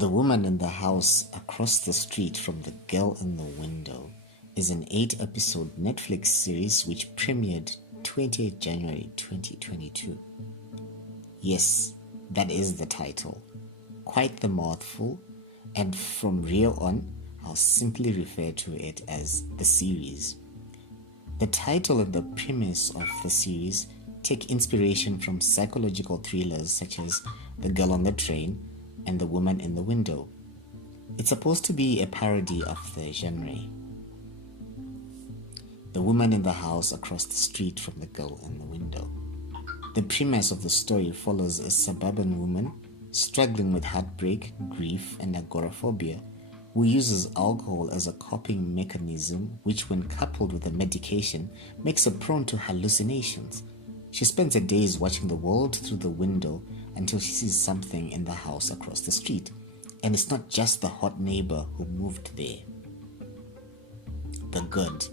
The Woman in the House Across the Street from the Girl in the Window is an 8-episode Netflix series which premiered 28 January 2022. Yes, that is the title. Quite the mouthful, and from here on, I'll simply refer to it as the series. The title and the premise of the series take inspiration from psychological thrillers such as The Girl on the Train and The Woman in the Window. It's supposed to be a parody of the genre. The Woman in the House Across the Street from the Girl in the Window. The premise of the story follows a suburban woman struggling with heartbreak, grief, and agoraphobia who uses alcohol as a coping mechanism, which when coupled with a medication makes her prone to hallucinations. She spends her days watching the world through the window until she sees something in the house across the street. And it's not just the hot neighbor who moved there. The Good.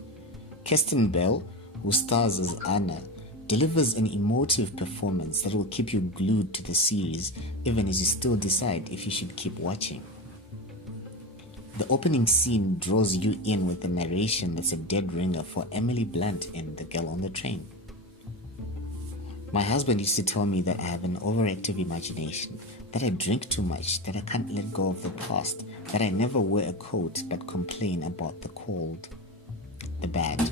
Kirsten Bell, who stars as Anna, delivers an emotive performance that will keep you glued to the series even as you still decide if you should keep watching. The opening scene draws you in with a narration that's a dead ringer for Emily Blunt in The Girl on the Train. My husband used to tell me that I have an overactive imagination, that I drink too much, that I can't let go of the past, that I never wear a coat but complain about the cold. The Bad.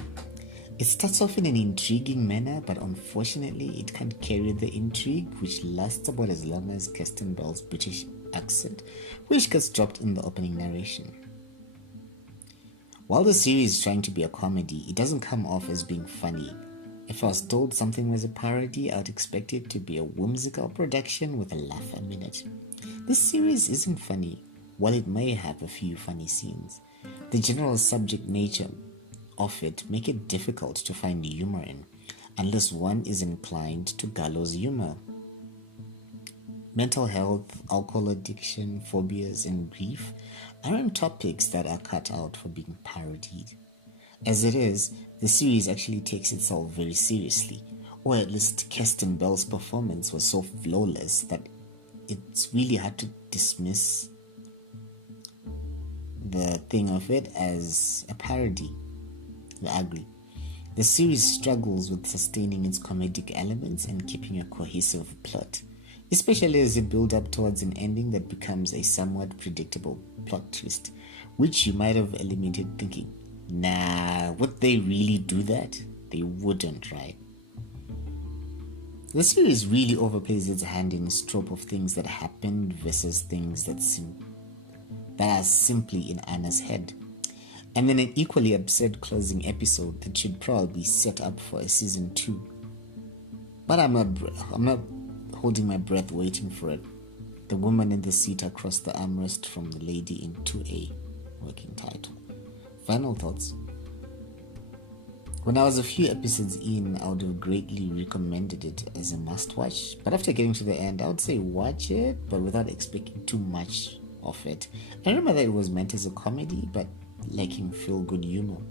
It starts off in an intriguing manner, but unfortunately it can't carry the intrigue, which lasts about as long as Kirsten Bell's British accent, which gets dropped in the opening narration. While the series is trying to be a comedy, it doesn't come off as being funny. If I was told something was a parody, I'd expect it to be a whimsical production with a laugh a minute. This series isn't funny, while it may have a few funny scenes. The general subject nature of it make it difficult to find humor in, unless one is inclined to gallows humor. Mental health, alcohol addiction, phobias, and grief aren't topics that are cut out for being parodied. As it is, the series actually takes itself very seriously, or at least Kirsten Bell's performance was so flawless that it's really hard to dismiss the thing of it as a parody. The Ugly. The series struggles with sustaining its comedic elements and keeping a cohesive plot, especially as it builds up towards an ending that becomes a somewhat predictable plot twist, which you might have eliminated thinking, nah, would they really do that? They wouldn't, right? The series really overplays its hand in its trope of things that happened versus things that are simply in Anna's head. And then an equally absurd closing episode that should probably be set up for a season 2. But I'm not holding my breath waiting for it. The Woman in the Seat Across the Armrest from the Lady in 2A, working title. Final thoughts. When I was a few episodes in, I would have greatly recommended it as a must-watch. But after getting to the end, I would say watch it, but without expecting too much of it. I remember that it was meant as a comedy, but lacking feel-good humor.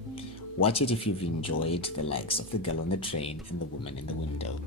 Watch it if you've enjoyed the likes of The Girl on the Train and The Woman in the Window.